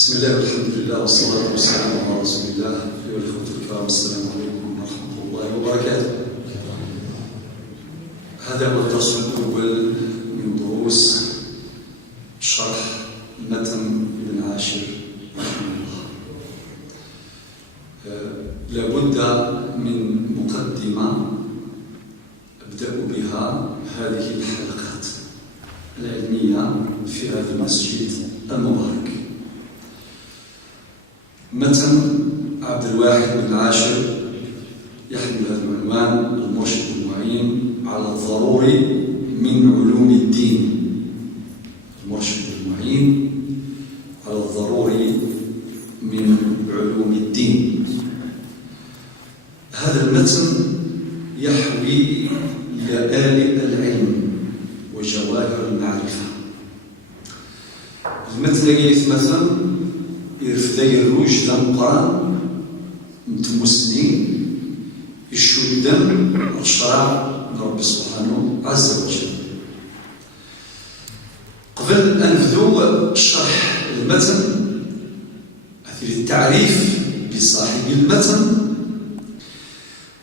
بسم الله والحمد لله والصلاة والسلام على رسول الله. أيها الأخوة الكرام، السلام عليكم ورحمة الله وبركاته. هذا هو الدرس الأول من دروس شرح متن ابن عاشر رحمه الله. لابد من مقدمة أبدأ بها هذه الحلقات العلمية في هذا المسجد المبارك. متن عبد الواحد بن عاشر يحمل هذا العنوان: المرشد المعين على الضروري من علوم الدين. المرشد المعين على الضروري من علوم الدين. هذا المتن يحوي لآلئ العلم وجواهر المعرفة. المتن يتمثل يرفدي الروج دم قران متمسنين يشدن الشرع من ربي سبحانه عز وجل. قبل أن نبدو شرح المتن أثير التعريف بصاحب المتن،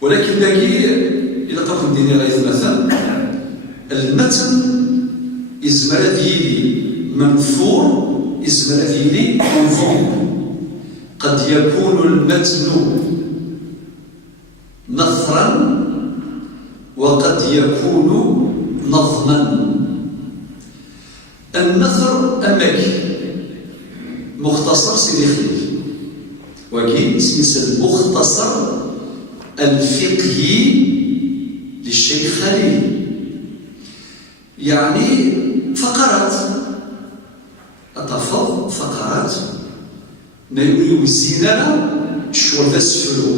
ولكن باقي إلى طرف الدين غير المتن. المتن إزمرة ديالي منثور، إزمرة ديالي منظوم. قد يكون المتن نثرا وقد يكون نظما. النثر أماكي مختصر سيدي خليل، وكي اسم المختصر الفقهي للشيخ خليل، يعني فقرات أتفض فقرات ما يوزينا شو ذا سفلو.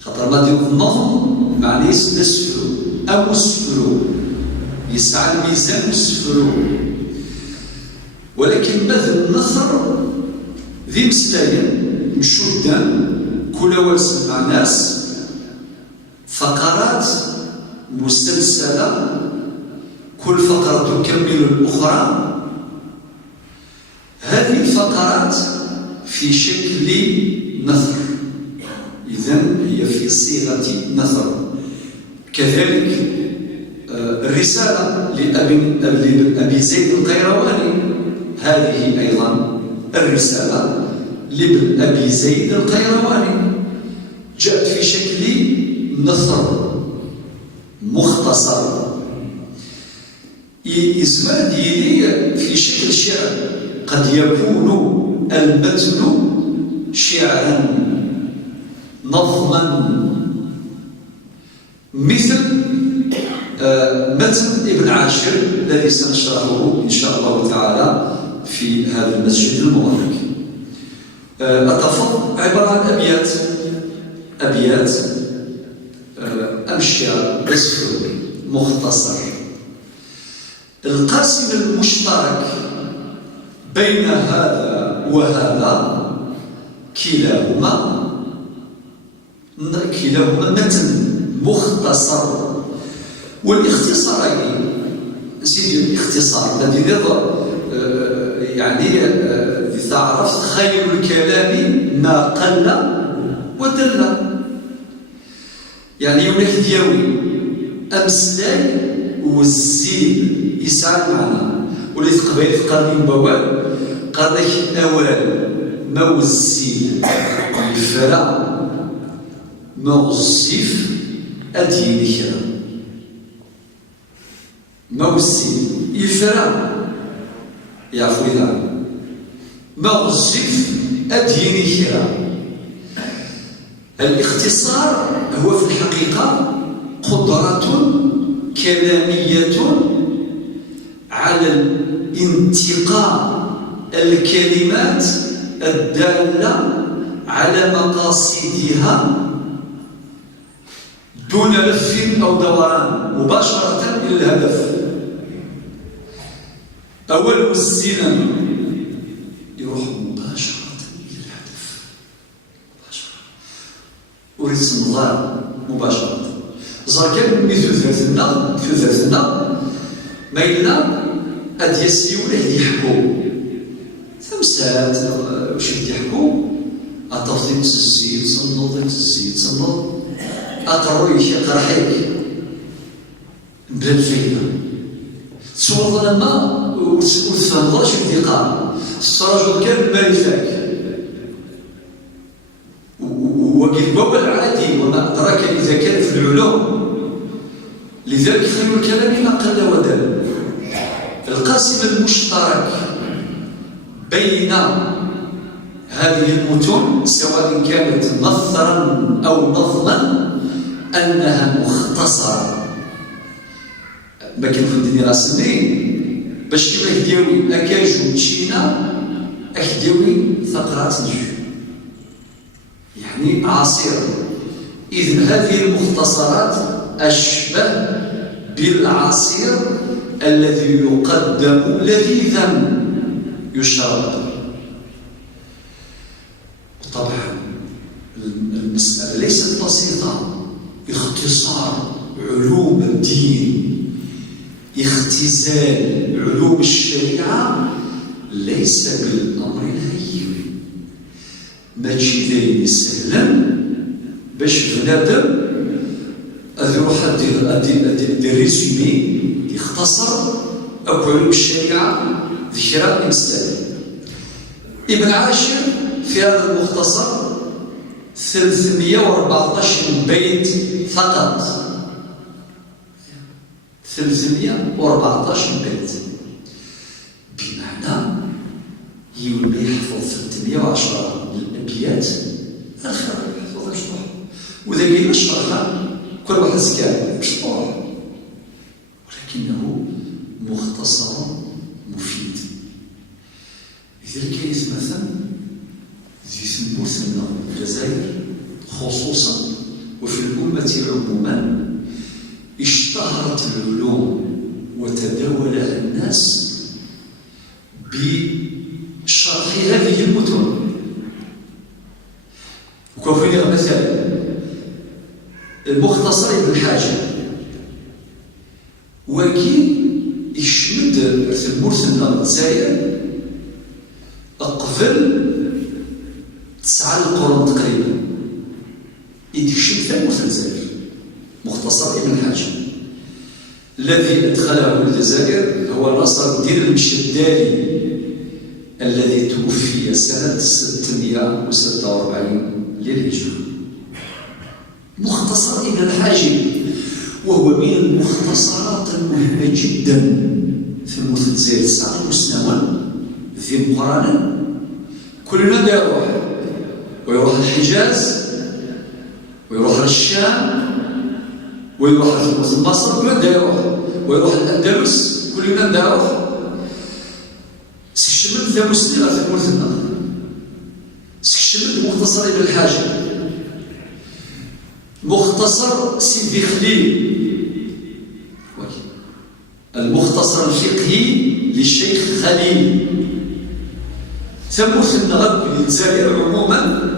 خاطر ما دير النظم معناه سفلو أو سفلو يسعى الميزان سفلو، ولكن مثل النثر ذي مسلايا مشدان كل واسم مع ناس، فقرات مسلسلة كل فقرة تكمل الأخرى. هذه الفقرات في شكل نثر، إذن هي في صيغة نثر. كذلك الرسالة لأبي زيد القيرواني، هذه أيضا الرسالة لابن أبي زيد القيرواني جاءت في شكل نثر مختصر. إزمار ديالي في شكل شعر. قد يكون المتن شعرا نظما، مثل متن ابن عاشر الذي سنشرحه إن شاء الله تعالى في هذا المسجد المبارك. أتفضل عبارة عن أبيات أمشية بسفر مختصر. القاسم المشترك بين هذا وهذا كلاهما متن مختصر. والاختصار سيدي الاختصار الذي يعني إذا عرفت خير الكلام ما قل ودل. يعني يولي دياوي أمسلاي والزيل يسعى معنا. وليت قبيل في قرن بوال قال لك أوال ما والزيل الفرا ما والصيف أديني كرا. ما والزيل الفرا يعرفوا إذا ما والصيف أديني كرا. الاختصار هو في الحقيقة قدرة كلامية على الانتقاء الكلمات الدالة على مقاصدها دون لف أو دوران، مباشرة إلى الهدف. أول الزلم يروح مباشرة إلى الهدف. أريد النظام مباشرة. زار كان مثل ثلاثنا ما إلا أد يسيو له يحكو ثمس ساعات واش بدي يحكوا أطفي الزيت صنض الزيت صنض أقرويك يقرحيك بلا الفايدة تصور لما وتفهم شو بدي قال الرجل كان ما يفاك وكالباب العادي وما أدراك إذا كان في العلوم لذلك خير الكلام ما قل ودل القاسم المشترك بين هذه المتون سواء كانت نثرا أو نظما أنها مختصرة ما كنخدني راسني باش كيما كديوي أكاجو تشينا أكديوي ثقرات نجو يعني عصير. إذن هذه المختصرات أشبه بالعصير الذي يقدم لذيذا يشرب. طبعا المسألة ليست بسيطة، اختصار علوم الدين اختزال علوم الشريعة ليس بالأمر الهين، ماشي داير سهلا باش بنادم يروح دير ريزومي يختصر علوم الشريعة ذكرى إنسان. ابن عاشر في هذا المختصر 314 بيت فقط، 314 بيت، بمعنى يولي يحفظ 310 من الأبيات الخير يحفظ مشروع، وإذا قلنا الشرح كل واحد سكان مشروع، ولكنه مختصر مفيد. لذلك مثلا يسموه سنة الجزائر خصوصا وفي الأمة عموما اشتهرت العلوم وتداولها الناس بشرح هذه المتون. وكفيني مثلا المختصر ابن حاجب وكي يشمد في المرسل الجزائر قبل 9 القرون تقريبا يدشم في المرسل الجزائر مختصر ابن حاجب. الذي أدخله الجزائر هو نصر الدين المشدالي الذي توفي سنة 646 للهجرة. مختصر ابن الحاجب وهو من المختصرات المهمة جدا في المرسل الجزائر. 9 مسنون ذي قرانا كلنا دا ويروح الحجاز ويروح الشام ويروح مصر كلنا دا ويروح الأندلس كلنا دا سيشمل ذا مسلمة في المرسل سيشمل مختصر ابن الحاجب، مختصر سيدي خليل، المختصر الفقهي للشيخ خليل. سموه النغب في الجزائر عموما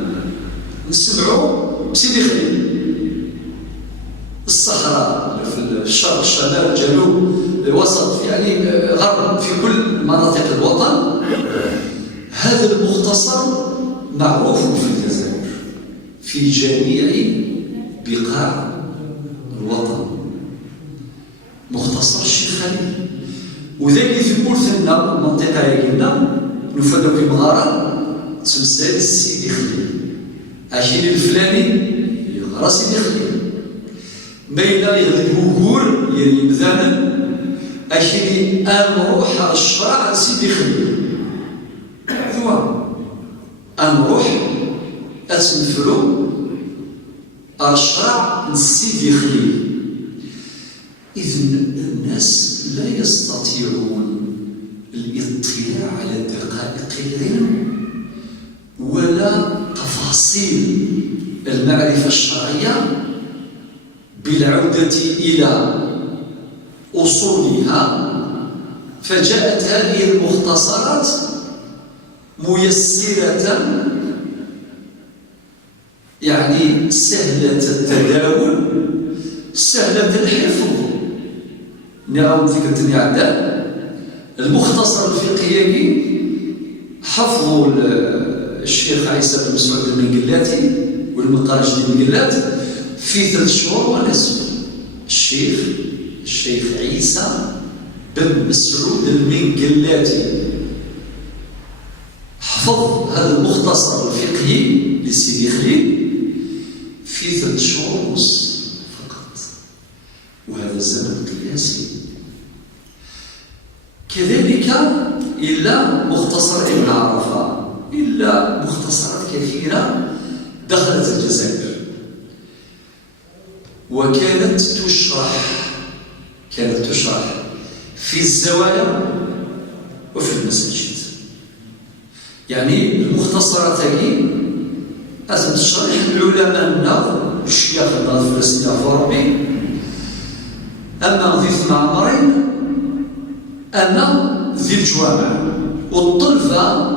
نسمعوا بسيدي خليل. الصحراء في الشرق الشمال الجنوب الوسط يعني غرب في كل مناطق الوطن هذا المختصر معروف في الجزائر في جميع بقاع الوطن. مختصر الشيخ خليل وذلك في مرثنا المنطقة يقولنا نفذوا في مغارة تمثال سيدي خليل عشان الفلاني يغرى سيدي خليل بينا يغلب وقور يلي مذانا عشان نروح الشرع سيدي خليل ثم نروح أتنفرو الشرع سيدي خليل. إذن الناس لا يستطيعون الاطلاع على دقائق العلم ولا تفاصيل المعرفة الشرعية بالعودة إلى أصولها، فجاءت هذه المختصرات ميسرة يعني سهلة التداول سهلة الحفظ. نعم ذكرتني عدد المختصر الفقهي حفظوا الشيخ عيسى بن مسعود المنقلاتي والمقارج المنقلات في 3 شهور ونصف. الشيخ عيسى بن مسعود المنقلاتي حفظ هذا المختصر الفقهي لسيدي خليل في 3 شهور ونصف فقط، وهذا زمن قياسي. كذلك إلا مختصر ابن عرفة، إلا مختصرات كثيرة دخلت الجزائر وكانت تشرح في الزوايا وفي المساجد. يعني المختصرات هذه لازم تشرح العلماء الشيخ الفلسطيني الفرابي، أما ضيف معمرين، أنا ذي الجوامع والطلبة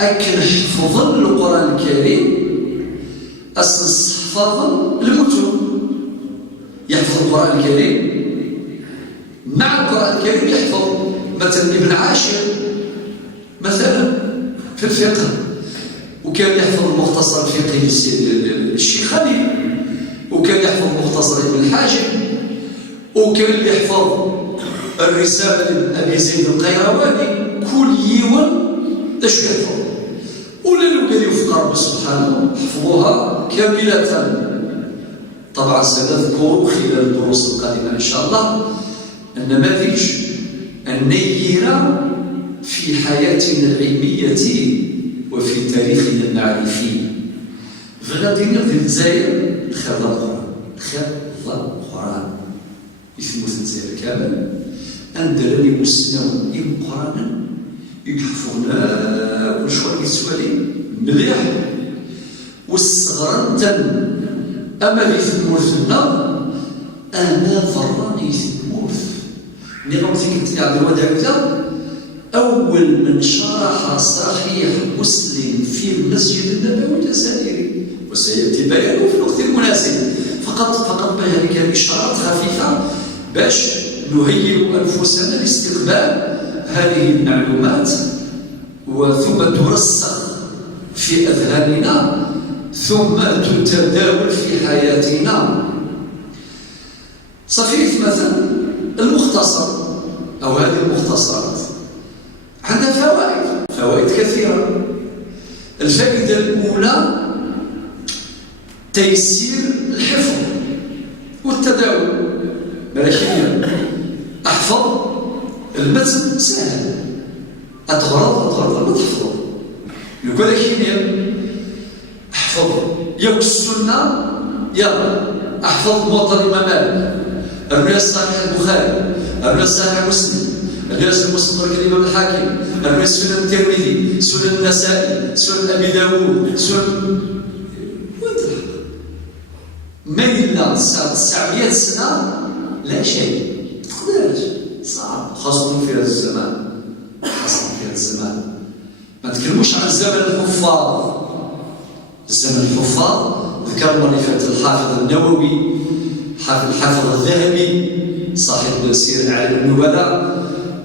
أكن حفظ القرآن الكريم أستحفظ المتون، يحفظ القرآن الكريم مع القرآن الكريم يحفظ مثلا ابن عاشر مثلا في الفقه، وكان يحفظ المختصر الفقهي للشيخ خليل، وكان يحفظ مختصر ابن الحاجب، وكان يحفظ الرسالة لأبي زيد القيرواني. كل يوم اش يحفظ، ولا لو قال يوفق ربي سبحانه حفظوها كاملة. طبعا سنذكر خلال الدروس القادمة إن شاء الله النماذج النيرة في حياتنا العلمية وفي تاريخنا المعرفي. غادي ندير الجزائر خير القرآن يثبت الجزائر كامل أندرني مسنون إم قرانا يحفظنا وشوية سوالين مليح والصغران أما في ثمورثنا أنا فراني ثمورث نغم ذيك عبد الوداع أول من شرح صحيح مسلم في المسجد النبوي الجزائري، وسيأتي بيانه في الوقت المناسب. فقط بيان هذه إشارات خفيفة باش نهيئ أنفسنا لاستقبال هذه المعلومات وثم ترسخ في أذهاننا ثم تتداول في حياتنا. صفيف مثلا المختصر أو هذه المختصرات عندها فوائد كثيرة. الفائدة الأولى تيسير الحفظ والتداول. لكن أحفظ المتن سهل، أتغرض ما تحفظ. لكن أحفظ يوم السنة يلا أحفظ موطن الإمام مالك، الرواية صحيح البخاري، الرواية صحيح مسلم، الرواية المستدرك الإمام الحاكم، الرواية سنن الترمذي، سنن النسائي، سنن أبي داوود، سنن وين تلحق؟ ما إلا 900 سنة لا شيء تقدرش، صعب خاصة في هذا الزمان. ما نتكلموش عن زمن الحفاظ. الزمن الحفاظ ذكر مرة فاتت الحافظ النووي، الحافظ الذهبي صاحب سير أعلام النبلاء،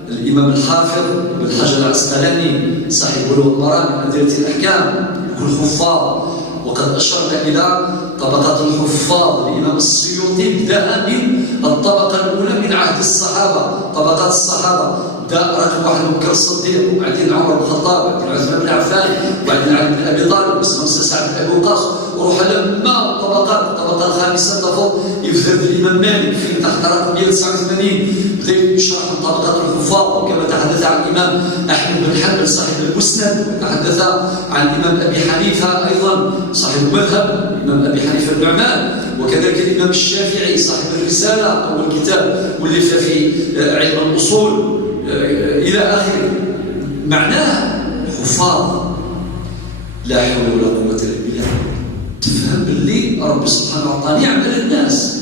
الإمام الحافظ ابن حجر العسقلاني صاحب بلوغ المرام من أدلة الأحكام، والحفاظ. وقد أشرنا إلى طبقات الحفاظ الإمام السيوطي بدأ من الطبقة الأولى من عهد الصحابة، طبقات الصحابة. رقم 1 أبو بكر الصديق، وبعدين عمر بن الخطاب، وبعدين عثمان بن عفان، وبعدين علي بن أبي طالب، وخمسة سعد بن أبي وقاص، وروح لما الطبقة الخامسة تفضل يفهم الإمام مالك في تحت رقم 189 بدأ يشرح طبقات الحفاظ. وكما تحدث عن الإمام أحمد بن حنبل صاحب المسند، وتحدث عن الإمام أبي حنيفة أيضا صاحب المذهب، الإمام أبي حنيفة النعمان، وكذلك الإمام الشافعي صاحب الرسالة أو الكتاب واللي في علم الأصول إلى آخره. معناه حفاظ لا حول ولا قوة إلا بالله. تفهم باللي رب سبحانه وتعالى يعمل الناس،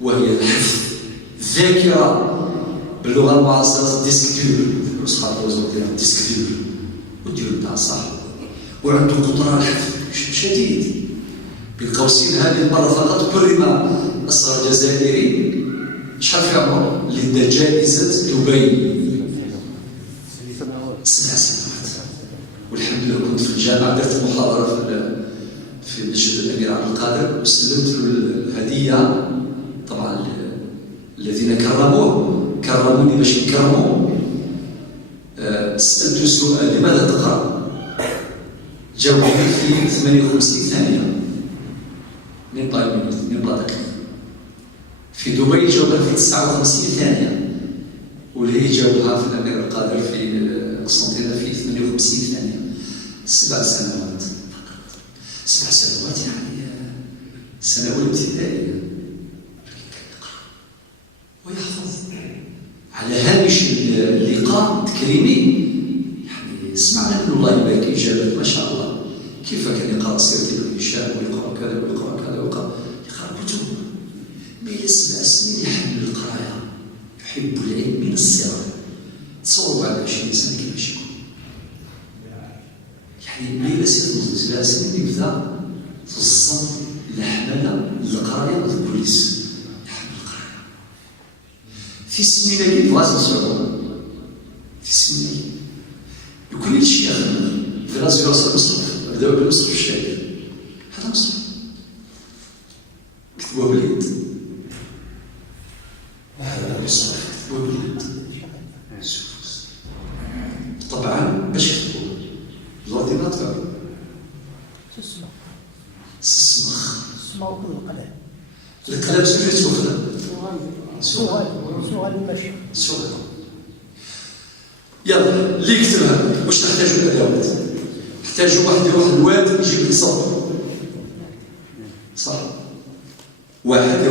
وهي الحفظ، الذاكرة باللغة المعاصرة ديسكتور، أصحاب ديسكتور ودير نتاع صح، وعنده قدرة على الحفظ شديد. بين قوسين هذه المرة فقط كرم أسرى جزائري شحال في عمره لدى جائزة دبي 7 سنوات. والحمد لله كنت في الجامعة درت محاضرة في مسجد الأمير عبد القادر، وسلمت له الهدية. طبعا الذين كرموني باش يكرموا. سألته سؤال: لماذا تقرأ؟ جاوبني في 58 ثانية من بعد. في دبي جاوبها في 59 ثانية، واللي جاوبها في الأمير القادر في قسنطينة في 58 ثانية. 7 سنوات فقط. 7 سنوات يعني سنة أولى ابتدائية، ويحفظ على هامش اللقاء تكريمي. يعني سمعنا انه الله يبارك اجابات ما شاء الله، كيف كان يقرا سيره ابن هشام ويقرا كذا ويقرا كذا ويقرا كتب. ما إلى 7 سنين يحب القرايه، يحب العلم من الصغر. تصوروا بعد 20 سنه كيفاش يكون. يعني ما إلى 7 سنين يبدا في الصمت الحمله القرايه البوليس. في سنين كيف غاز الصعوبة في سنين يكون الشيء في راسي مصرف. بداو بالمصرف الشهير، هذا مصرف كتبوه باليد. هذا مصرف كتبوه باليد. طبعا باش كتبوه بالورديناتور السمخ القلم سميتو خدام سؤال المشي. يلا اللي يكتبها واش نحتاجوا الادوات؟ نحتاجوا واحد يروح الواد يجيب الصب، صح؟ واحد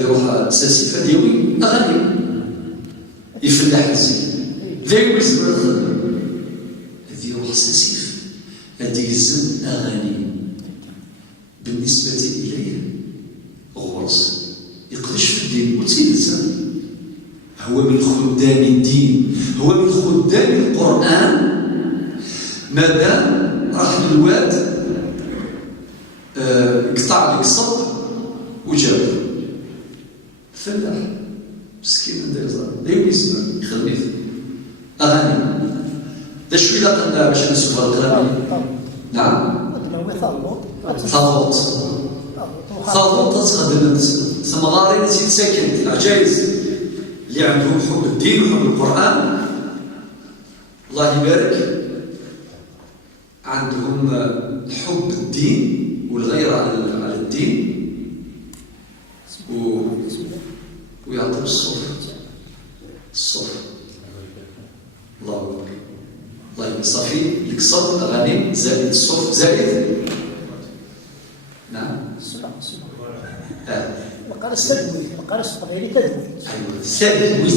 يروح سلسفه ديوي اغاني يفلح الزين دايما يزبر هذه يروح سلسف هذيك الزن اغاني. بالنسبه اليه غرس يقدش في الدين وتيلزم. هو من خدام الدين، هو من خدام القرآن. مادام راح للواد قطع لك صب وجاب فلاح مسكين عنده يزرع دايما يسمع يخليه اغاني. دا شويه لا قلنا باش نسوفها الكلام. نعم ثابوت تخدم ثم غارين تيتساكن عجايز اللي عندهم حب الدين وحب القرآن الله يبارك، عندهم حب الدين والغيرة على الدين ويعطوا الصوف. الله أكبر. الله يصافي لك صوت أغاني زائد الصوف زائد. نعم مقارس تدويت، مقارس غير تدويت. أيوة تدويت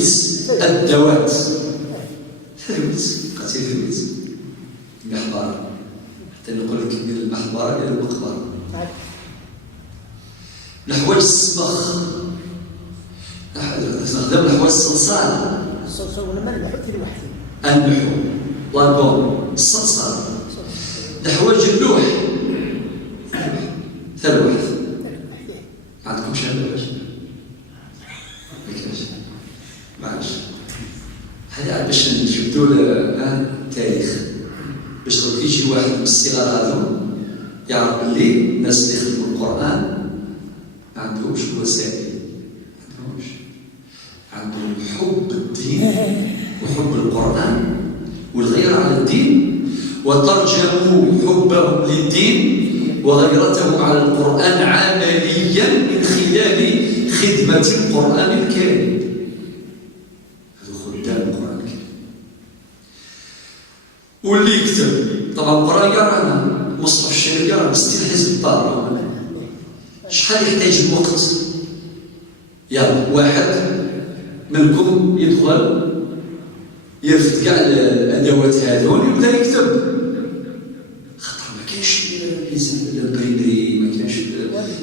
الدوات. تدويت قتيل تدويت المحبار، حتى نقول لك من المحبار إلى المقبرة. الحوايج الصباخ نخدم الحوايج الصلصال. الصلصال ولا ما نحط في لوحدي. النحو لاكور الصلصال. الحوايج اللوح ثلاث واحد. عندكم شهادة باش؟ ما كاينش. معليش. هذا باش نجبدوا التاريخ باش يجي واحد من الصغار هذو يعرف باللي الناس اللي يخدموا القرآن ما عندهمش وسائل، عندهم حب الدين وحب القرآن والغيرة على الدين، وترجموا حبهم للدين وغيرته على القرآن عمليا من خلال خدمة القرآن الكريم. هذا خدام القرآن الكريم. واللي يكتب طبعا القرآن قرانا، مصحف الشريف قرانا، 60 حزب الطار. شحال يحتاج الوقت؟ يلا واحد منكم يدخل يرفد كاع الادوات هذول ويبدا يكتب. خاطر ما كاينش البريمري، ما كاينش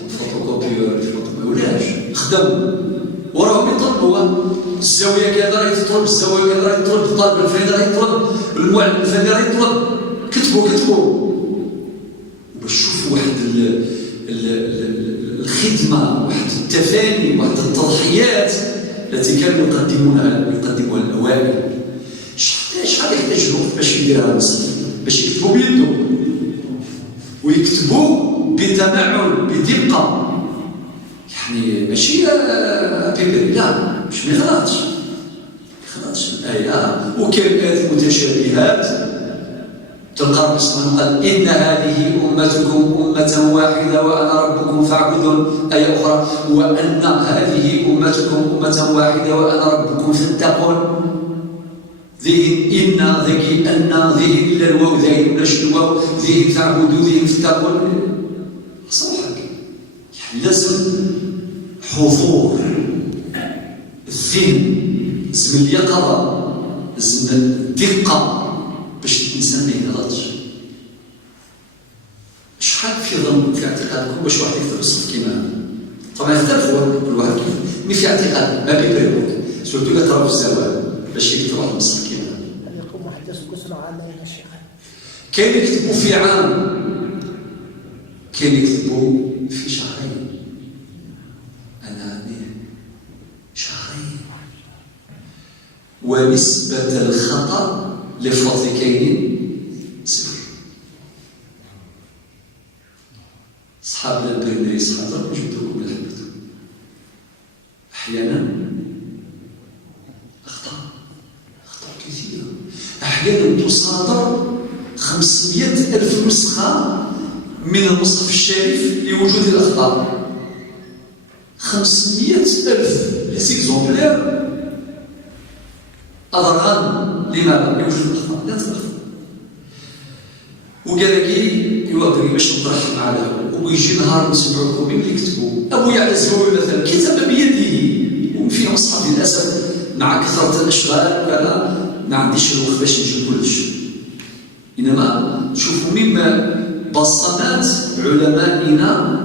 الفوتوكوبيور، ما ولاش خدم وراهم يطلبوا. الزاويه كذا راه يطلب، الزاويه كذا راه يطلب، الطالب الفلاني راه يطلب، المعلم الفلاني راه يطلب. كتبوا وباش تشوفوا واحد الخدمه، واحد التفاني، واحد التضحيات التي كانوا يقدموها الأوائل. شحال يحتاج الوقت باش يديرها المصرف، باش يكتب يكتبوا بيده ويكتبوا بتمعن بدقة، يعني ماشي بيبري، لا مش ميغلطش الآية. وكاين آيات متشابهات تلقى الرسول صلى الله عليه وسلم قال إن هذه أمتكم أمة واحدة وأنا ربكم فاعبدون، آية أخرى وأن هذه أمتكم أمة واحدة وأنا ربكم فاتقون. ذهن إن ذكي أن ذهن إلى الواو ذهن ولا شنو الواو ذهن فاعبدوا ذهن فاتقون صراحة. يعني لازم حضور الذهن، لازم اليقظة، لازم الدقة باش الانسان ما يغلطش. شحال في ظن في اعتقادكم باش واحد يكتب الصف كيما هذا؟ طبعا يختلفوا كل واحد كيف، مي في اعتقاد ما بيبريوك سورتو الا تراو في الزواج باش يكتب واحد الصف كيما هذا. هل يقوم واحد يسكت عامين يا شيخ؟ كاين يكتبوا في عام، كاين يكتبوا في شهرين، انا شهرين. ونسبة الخطأ لفظ كاين صفر. صحاب البريمري صحاب نجبدوكم ولا حبيتو احيانا اخطاء كثيره، احيانا تصادر 500,000 نسخه من المصحف الشريف لوجود الاخطاء. 500,000 لي زيكزومبلير أضران. لماذا؟ لوجود الأخطاء، لا تخطأ. وقال لي يوضري باش نطرح مع له ويجي نهار نسمعوكم اللي يكتبوا أبو يعلى الزهوي مثلا كتب بيده وفيه مصحف للأسف مع كثرة الأشغال وكذا ما عنديش الوقت باش نجيب كلش، إنما تشوفوا مما بصمات علمائنا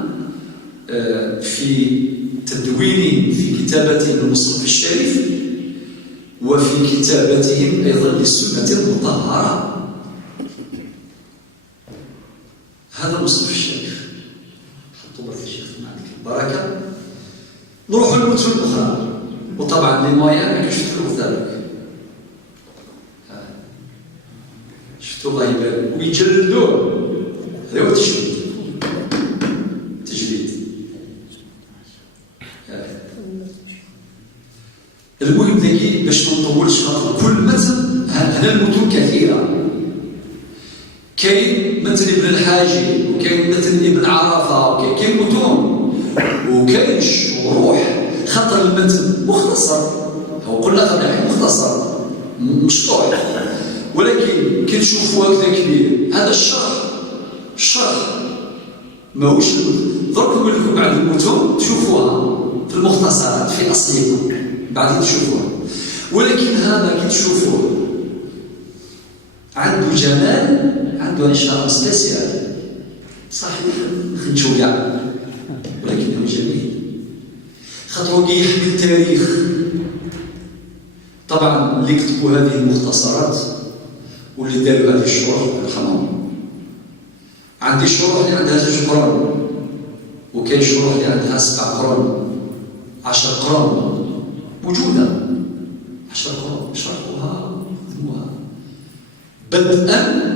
في تدوين في كتابتهم المصحف الشريف وفي كتابتهم أيضا للسنة المطهرة. هذا مصحف الشريف. حطوا برك الشيخ مع البركة. نروح للمتون الأخرى، وطبعا للمويان ما كاينش تحلو ذلك. شفتوا الله يبارك ويجلدوه، هذا هو التجليد. المهم ذكي باش ما نطولش خاطر كل متن هنا المتون كثيره. كاين متن ابن الحاجي وكاين متن ابن عرفه وكاين متون وكاين شروح. خاطر المتن مختصر، هو قلنا قبل مختصر مشطوح، ولكن كي تشوفوا هكذا كبير هذا الشرح ماهوش درك نقول لكم بعد المتون تشوفوها في المختصرات في اصلها بعدين تشوفوها، ولكن هذا كي تشوفوه عنده جمال، عنده ان شاء الله سبيسيال صحيح خنشويع ولكنه جميل. خاطر يحمل تاريخ. طبعا اللي كتبوا هذه المختصرات واللي داروا هذه الشروح يرحمهم، عندي شروح اللي عندها 2 قرون وكاين شروح اللي عندها 7 قرون 10 قرون موجودة. 10 قرون شرحوها خدموها بدءا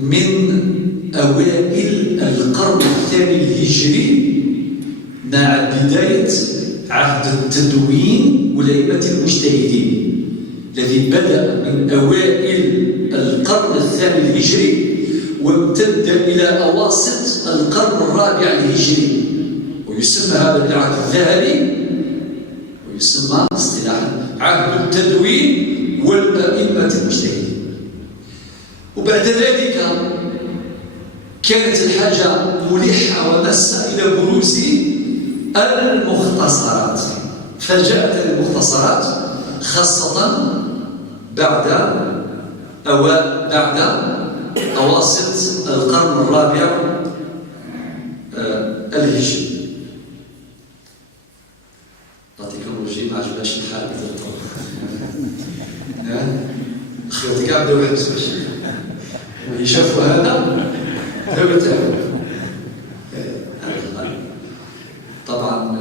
من أوائل القرن الثاني الهجري مع بداية عهد التدوين وليمة المجتهدين الذي بدأ من أوائل القرن الثاني الهجري وامتد إلى أواسط القرن الرابع الهجري، ويسمى هذا العهد الذهبي ويسمى اصطلاحا عهد التدوين والأئمة المجتهدين. وبعد ذلك كانت الحاجة ملحة وماسة إلى بروز المختصرات، فجاءت المختصرات خاصة بعد أواسط القرن الرابع الهجري. التكنولوجيا ما عجبهاش الحال خيوط كاع بداو يحبسوا اللي شافوا هذا بداو يتعبوا. طبعا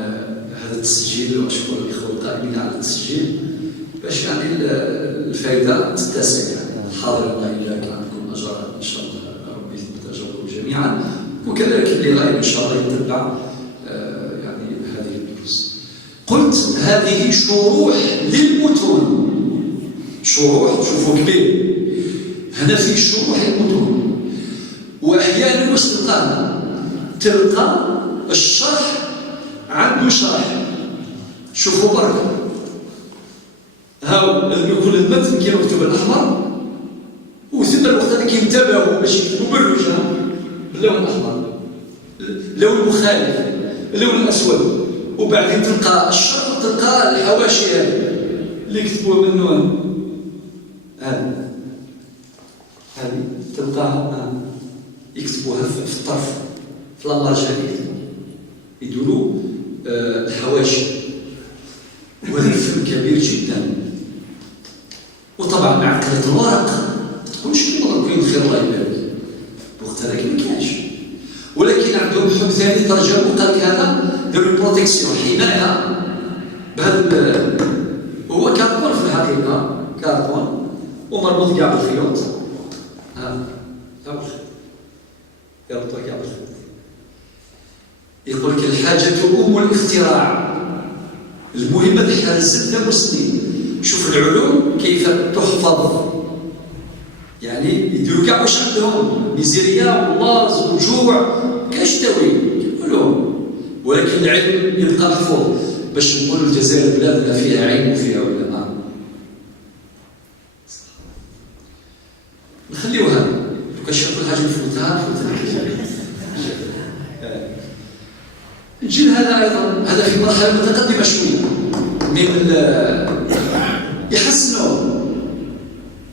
هذا التسجيل واشكر الاخوه القائمين على التسجيل باش يعني الفائده تتسع. حاضر الله الا كان عندكم اجر جميعا، وكذلك اللي غايب إن شاء الله يتبع يعني هذه الدروس. قلت هذه شروح للمتون، شروح، شوفوا كبير هنا في شروح المتون. وأحيانا واش تلقى الشرح عنده شرح. شوفوا برك هاو يكون المتن كي مكتوب الأحمر، وثم الوقت هذا كينتبهوا باش يكتبوا بالرجال باللون الأحمر، اللون المخالف اللون الأسود، وبعدين تلقى الشرح تلقى الحواشي اللي يكتبوا منه هذه تلقاها يكتبوها في الطرف في لامارجانيك يديروا الحواشي، وهذا الفن كبير جدا. وطبعا مع قلة الورق ما تكونش كيما كاين خير الله يبارك، الوقت هذاك ما كاينش، ولكن عندهم حب ثاني ترجموا قال لك هذا داروا بروتيكسيون، حمايه بهذا، وهو كاربون في الحقيقه كاربون ومربوط كاع بالخيوط. يربطوا كاع بالخيوط. يقول لك الحاجة أم الاختراع، المهمة تحتاج 6 سنين. شوف العلوم كيف تحفظ، يعني يديروا كاع واش عندهم ميزيريا ولاز وجوع كاش تاويل علوم، ولكن العلم يبقى محفوظ. باش نقولوا الجزائر بلادنا فيها علم وفيها علماء، نخليوها كاش كل حاجه نفوتها. الجيل هذا ايضا هذا في مرحله متقدمه شويه من يحسنوا،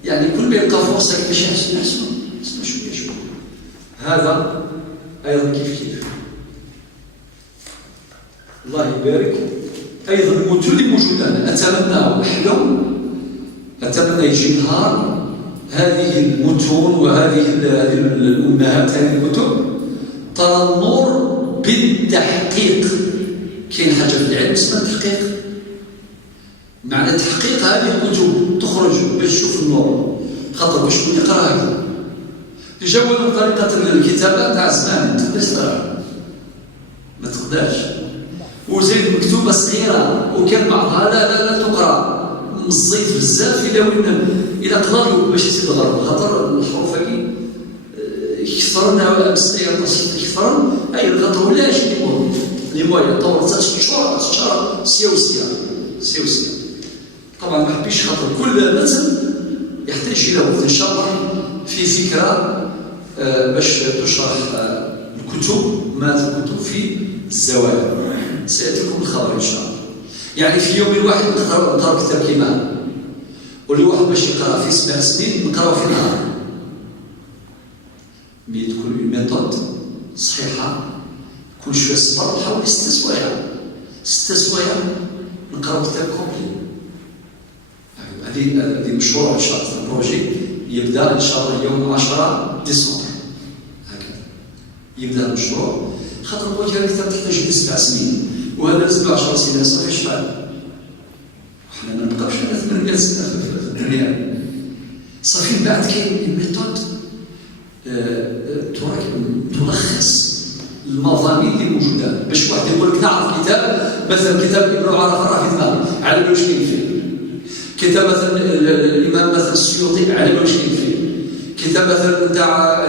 يعني كل ما يلقى فرصه كيفاش يحسنوا شويه. هذا ايضا كيف الله يبارك. ايضا المتون اللي موجوده اتمنى وحدهم، اتمنى يجي نهار هذه المتون وهذه الامهات هذه الكتب ترى النور بالتحقيق. كاين حاجه في العلم اسمها التحقيق، معنى تحقيق هذه الكتب تخرج باش تشوف النور، خاطر باش تكون يقراها تجاوز طريقه الكتابه تاع زمان ما تقدرش تقراها، ما تقدرش، وزيد مكتوبه صغيره وكان بعضها لا تقرا، مصيت بزاف الى قدروا باش يزيد الغرب، خاطر الحروف هذه كثرنا كثرن اي الغطر ولاش لي مويا طورت تشهر سيوسيه. طبعا ما حبيش خاطر كل متن يحتاج الى وقت ان شاء الله في فكره باش تشرح الكتب، الكتب في الزوايا. سياتيكم الخبر ان شاء الله. يعني في يوم واحد نقرا كتاب كيما واللي واحد باش يقرا في 7 سنين نقراو في نهار. تكون الميثود صحيحه، كل شويه صبر حوالي 6 سوايع نقراو كتاب كومبلي. هذه مشروع ان شاء الله، البروجي يبدا ان شاء الله يوم 10 ديسمبر هكذا يبدا المشروع، خاطر البروجي هذا تحتاج 7 سنين، وهذا لازم 10 سنين صافي شحال، وحنا ما نبقاوش 800 سنه في الدنيا صافي. من بعد كاين الميثود تلخص المضامين اللي موجوده، باش واحد يقول لك نعرف كتاب مثلا كتاب ابن عرفه راه في دماغي على واش كاين فيه، كتاب مثلا الامام مثلا السيوطي على واش كاين فيه، كتاب مثلا تاع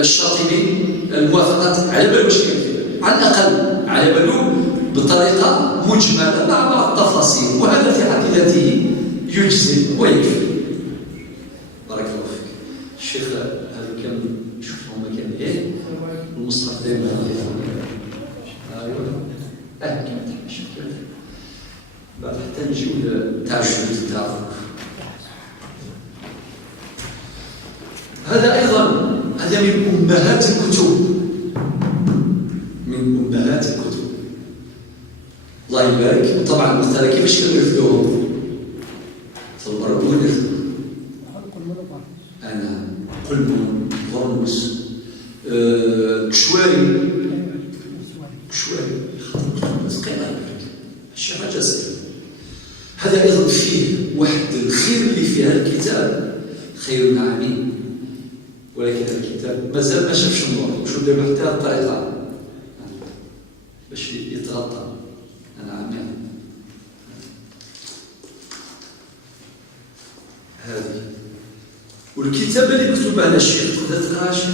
الشاطبي الموافقات على واش كاين فيه، على الاقل على بالو بطريقه مجمله مع بعض التفاصيل، وهذا في حد ذاته يجزي ويكفي. بارك الله فيك الشيخ. هذا كان شوف هما كان ايه المصحف دائما ايوه كما تحبش بعد حتى نجيو تاع الشروط تاعو. هذا ايضا هذا من امهات الكتب، من امهات الكتب الله يبارك. وطبعا مثلا كيفاش كانوا يرفدوهم في البرد ونرفدوا انا قلبون برنوس كشواري ثقيله الشيخ الجزائري. هذا ايضا فيه واحد الخير اللي في هذا الكتاب، خير عميم، ولكن هذا الكتاب مازال ما شافش النور، وشو دابا حتى هذه الطريقة باش يتغطى. نعم هذه والكتابة اللي مكتوبة على الشيخ تقدر تقراها شيخ؟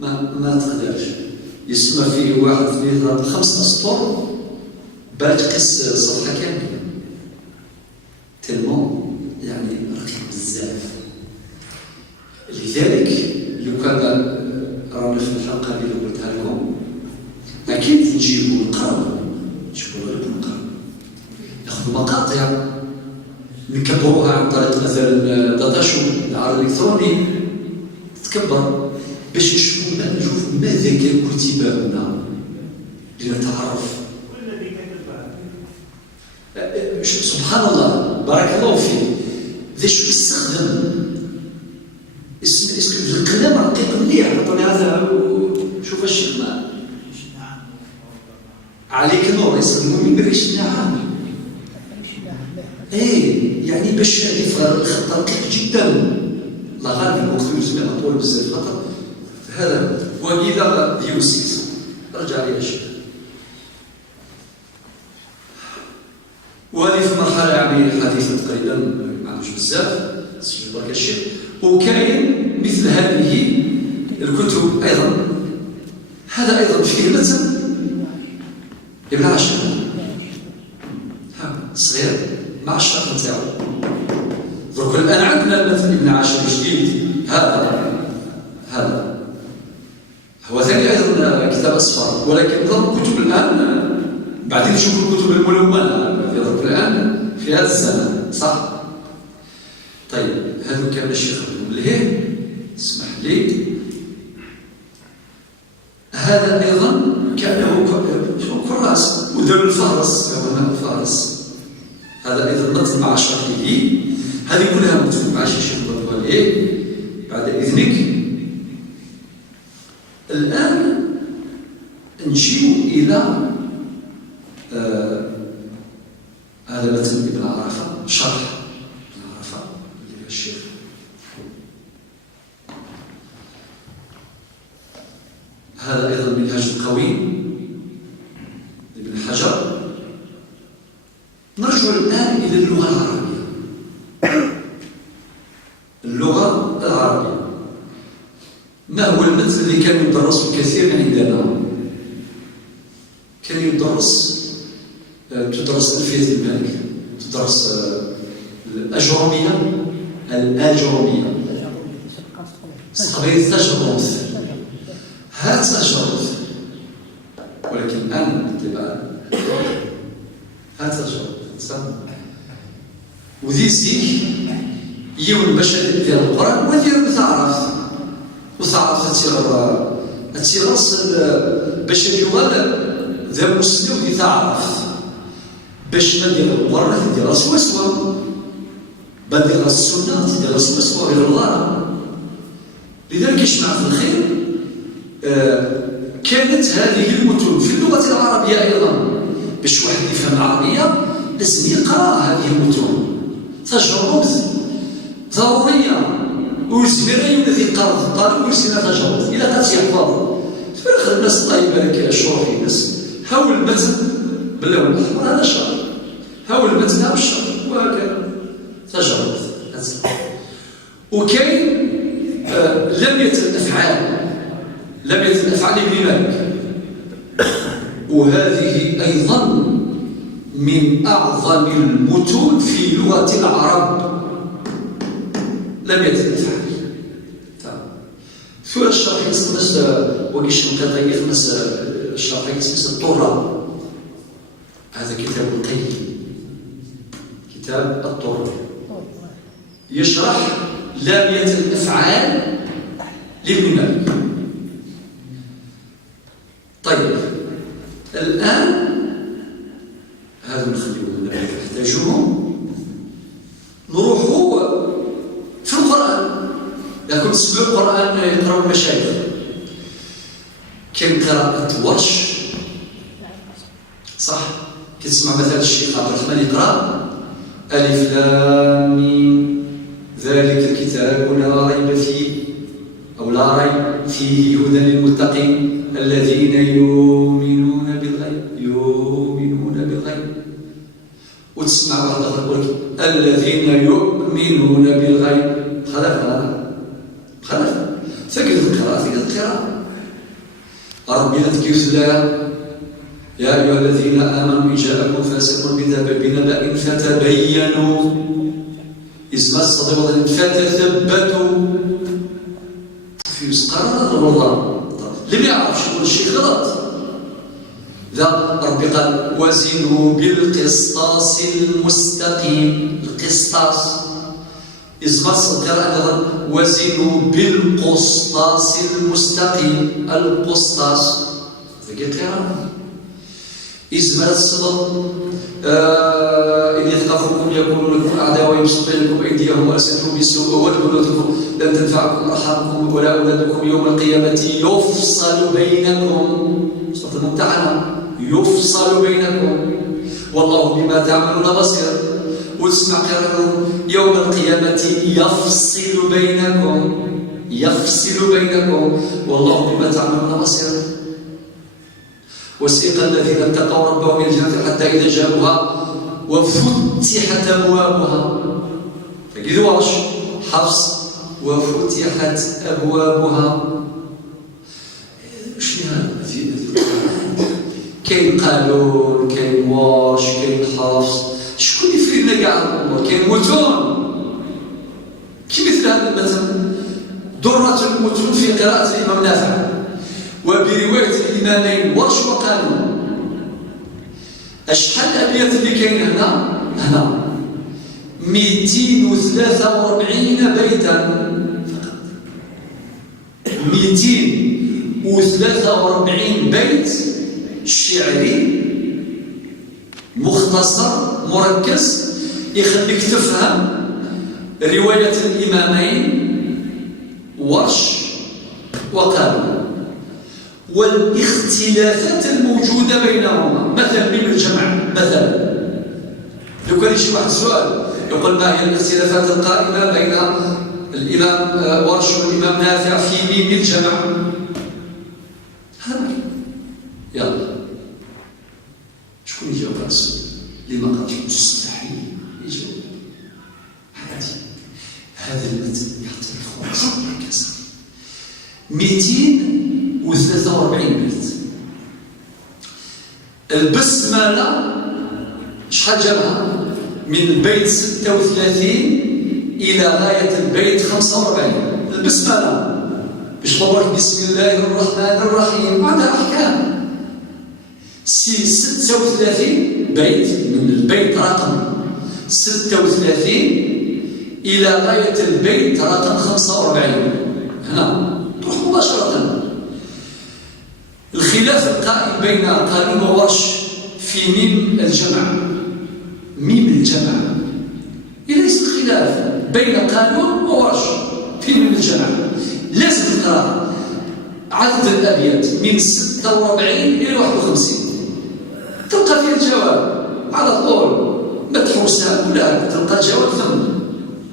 ما تقدرش. يسمى فيه واحد اثنين 5 أسطر باش تقيس صفحة كاملة، تلمون يعني رقيق بزاف. لذلك لو كان رانا في الحلقة اللي قلتها لكم أكيد نجيبوا نقراو، نجيبوا غير نقراو، ناخذوا مقاطع نكبروها عن طريق مثلا داتاشو العرض الإلكتروني تكبر باش نشوفوا ماذا كتب هنا لنتعرف. سبحان الله بارك الله فيك. ذا شو يستخدم اسم القلم رقيق مليح. عطوني هذا شوف الشيخ ما عليك نور يستخدموا من بريش ناعم. ايه يعني باش يفرق الخط رقيق جدا. الله غالب الوقت يزمي اطول بزاف خاطر هذا وإذا يوسيس رجع لي الشيخ. وهذه في مرحلة يعني حديثة تقريبا ما عندوش بزاف سجل برك الشيخ. وكاين مثل هذه الكتب أيضا. هذا أيضا فيه متن ابن عاشر صغير مع الشرح نتاعو. درك الآن عندنا المتن ابن عاشر جديد. هذا هو ثاني أيضا كتاب أصفر، ولكن نظام الكتب الآن بعدين نشوفوا الكتب الملونة في ذلك الآن في هذا الزمن صح؟ طيب هذا كان الشيخ ليه اسمح لي. هذا أيضا كأنه كراس ودم الفارس الفارس. هذا أيضا متن مع شرحه. هذه كلها مكتوب مع الشيخ عليه بعد إذنك. الآن نجيو إلى هذا متن ابن عرفة شرح ابن عرفة الشيخ. هذا أيضا منهاج قوي ابن حجر. نرجع الآن إلى اللغة العربية. اللغة العربية ما هو المتن اللي كان يدرس كثيرا عندنا؟ كان يدرس تدرس ألفية المالك، تدرس الأجرمية قبيل تجربة هات تجربة. ولكن الآن هات تجربة وذي زيك يون باش ديال القرآن ودير تعرف التراث باش يقال ذا مسلم يتعرف باش ندير القرآن ندير سوا بدير السنة ندير سوا غير الله. لذلك يجمع في الخير. كانت هذه المتون في اللغة العربية أيضا باش واحد يفهم العربية لازم يقرأ هذه المتون. تجربة ضرورية والزميري الذي قرض الطالب ويسمى تجربة إلى قد يحفظ. في الآخر الناس الله يبارك شروحي الناس هاو المتن باللون الأحمر هذا شرح، هاو المتن هاو الشرح وهكذا تجربة. وكاين لم يتم الأفعال ابن مالك، وهذه أيضا من أعظم المتون في لغة العرب. لم يتم الأفعال ثورة الشرح يسمى وكيش نقطع يخمس الشرح يسمى الطرة. هذا كتاب القيم، كتاب الطرة يشرح لامية الأفعال لابن مالك. طيب الآن هذا نخليه نحتاجهم. نروحوا في القرآن. لكن تسمعوا القرآن يقرأوا المشايخ. كان قراءة ورش صح؟ كتسمع مثلا الشيخ عبد الرحمن يقرأ ألف لام ميم ذلك الكتاب لا ريب فيه أو لا ريب فيه هدى للمتقين الذين يؤمنون بالغيب وتسمع واحد آخر يقول لك الذين يؤمنون بالغيب خلف ثقل القراءة ربنا تكيف سلاها يا أيها الذين آمنوا إن جاءكم فاسق بنبأ فتبينوا اسم الصدق فتثبتوا في قرار والله اللي ما يعرفش يقول شيء غلط ذا ربي قال وزنوا بالقسطاس المستقيم القسطاس اسم الصدق وزنوا بالقسطاس المستقيم القسطاس ذكي قراءة إزمال الصدق إن يثقفوكم يكونوا لكم أعداء ويبسطوا إليكم أيديهم وألسنتهم بالسوء وودوا لن تنفعكم أرحامكم ولا أولادكم يوم القيامة يفصل بينكم صوت الممتحنة يفصل بينكم والله بما تعملون بصير وتسمع قراءة يوم القيامة يفصل بينكم والله بما تعملون بصير وسيق الذين اتقوا ربهم الى الجنه حتى اذا جاءوها وفتحت ابوابها فكذا واش حفص وفتحت ابوابها شنو هذا كاين قانون كاين واش كاين حفص شكون يفرق لنا كاع الامور كاين متون كي مثل هذا المثل درة المتون في قراءة الإمام نافع وبرواية الإمامين ورش وقانون أشحال أبيات اللي كاين هنا 243 بيتا فقط 243 بيت شعري مختصر مركز يخليك تفهم رواية الإمامين ورش وقانون والاختلافات الموجودة بينهما مثلا ميم الجمع مثلا لو كان يجي واحد السؤال يقول ما هي الاختلافات القائمة بين الإمام ورش والإمام نافع في ميم الجمع هذا يلا شكون يجاوب على السؤال لما قالش مستحيل يجاوب هذا المثل يعطيك خلاصة مركزة 243 بيت البسملة شحال جابها من البيت 36 إلى غاية البيت 45 البسملة باش نقولك بسم الله الرحمن الرحيم عندها أحكام 36 بيت من البيت رقم 36 إلى غاية البيت رقم 45 هنا تروح مباشرة الخلاف القائم بين قانون وورش في ميم الجمع ليس الخلاف بين قانون وورش في ميم الجمع لازم تقرأ عدد الأبيات من 46 إلى 51 تلقى فيها الجواب على طول ما تحوسها ولا تلقى الجواب ثم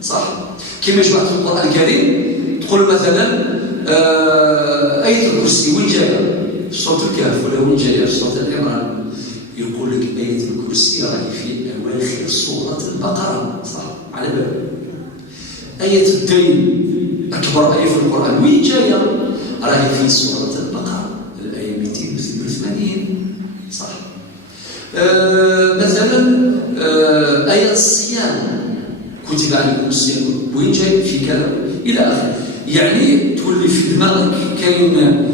صح كما جمعت في القرآن الكريم تقول مثلا آية الكرسي وين جايه في سورة الكهف ولا وين جايه في سورة العمران يقول لك آية الكرسي راهي في أواخر سورة البقرة صح على بالك آية الدين أكبر آية في القرآن وين جايه راهي في سورة البقرة الآية 282 صح مثلا آية الصيام كتب عليكم الصيام وين جاي في كذا إلى آخره يعني تولي في دماغك كاين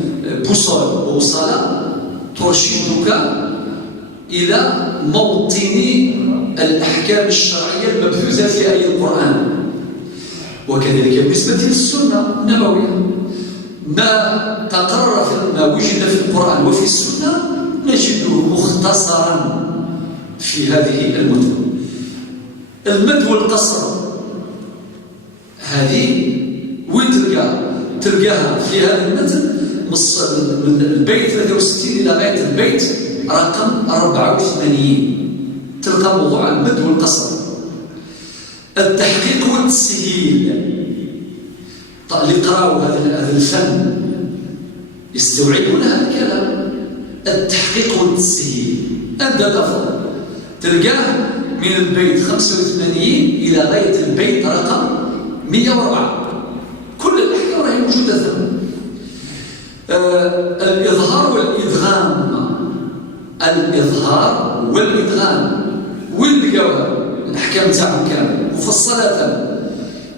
بوصلة ترشدك إلى موطن الأحكام الشرعية المبثوثة في آية القرآن وكذلك بالنسبة للسنة النبوية ما تقرر ما وجد في القرآن وفي السنة نجده مختصرا في هذه المتن المد والقصر هذه وين تلقاها في هذا المتن من البيت 63 إلى غاية البيت رقم 84 تلقى موضوع المد والقصر التحقيق والتسهيل. اللي قراوا هذا الفن يستوعبون هذا الكلام. التحقيق والتسهيل أنت تفضل تلقاه من البيت 85 إلى غاية البيت رقم 104. كل الأحكام راهي موجودة ثم. الإظهار والإدغام. الإظهار والإدغام وين لقاوها؟ الأحكام تاعهم كامل مفصلة.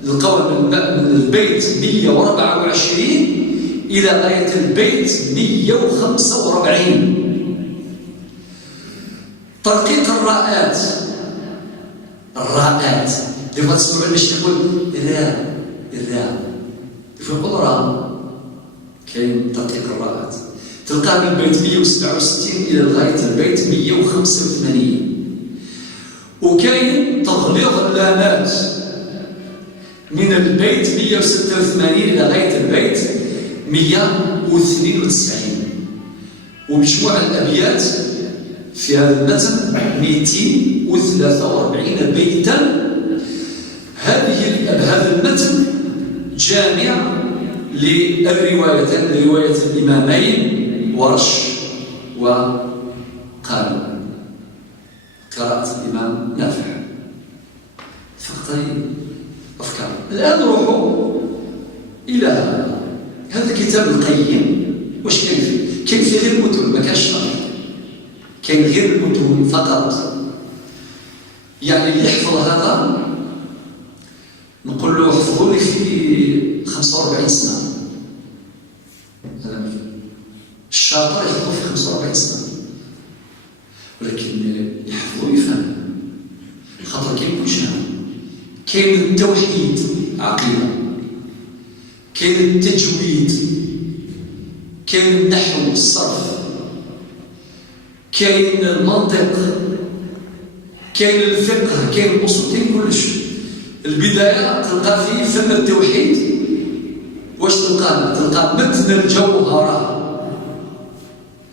لقاوها من البيت 124 إلى غاية البيت 145. ترقيق الراءات. الراءات لما تسمعوا الشيخ يقول الراء يقول راء. كاين ترقيق الراءات تلقاه من البيت 167 إلى غاية البيت 185. وكاين تغليظ اللامات من البيت 186 إلى غاية البيت 192. ومجموع الأبيات في هذا المتن 243 بيتا. هذا المتن جامع للروايتين، رواية الإمامين ورش وقالوا قراءة الإمام نافع. فقط أفكار. الآن نروح إلى هذا الكتاب القيم. واش كاين فيه؟ كاين فيه غير المتون، ما كانش شرح. كاين غير المتون فقط. يعني اللي يحفظ هذا نقول له احفظوا لي في 45 سنة. هذا الشاطر يحفظ في 45 سنة، ولكن يحفظوا يفهم. خاطر كاين كل شيء. كاين التوحيد عقيدة، كاين التجويد، كاين النحو الصرف، كاين المنطق، كاين الفقه، كاين الاصول، كاين كل شيء. البداية تلقى فيه فن التوحيد. واش تلقى متن الجوهرة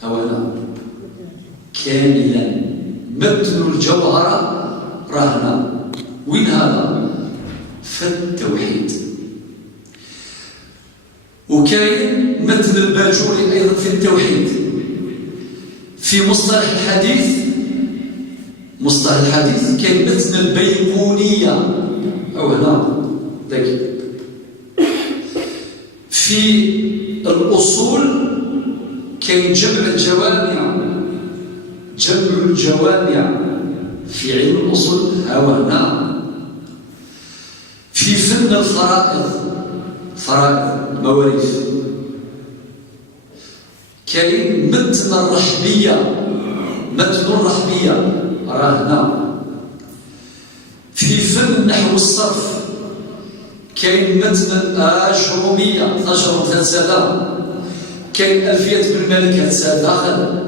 هنا كاملا. متن الجوهرة راهنا وين هذا؟ في التوحيد. وكاين متن الباجوري أيضا في التوحيد. في مصطلح الحديث كاين متن البيقونية أو هنا ذاك. في الأصول كاين جمع الجوامع في علم الأصول هنا. في فن الفرائض، مواريث، كاين متن الرحبية راهنا. في فن النحو والصرف كاين متن الأجرومية 12 كاين ألفية بن مالك هذا داخل.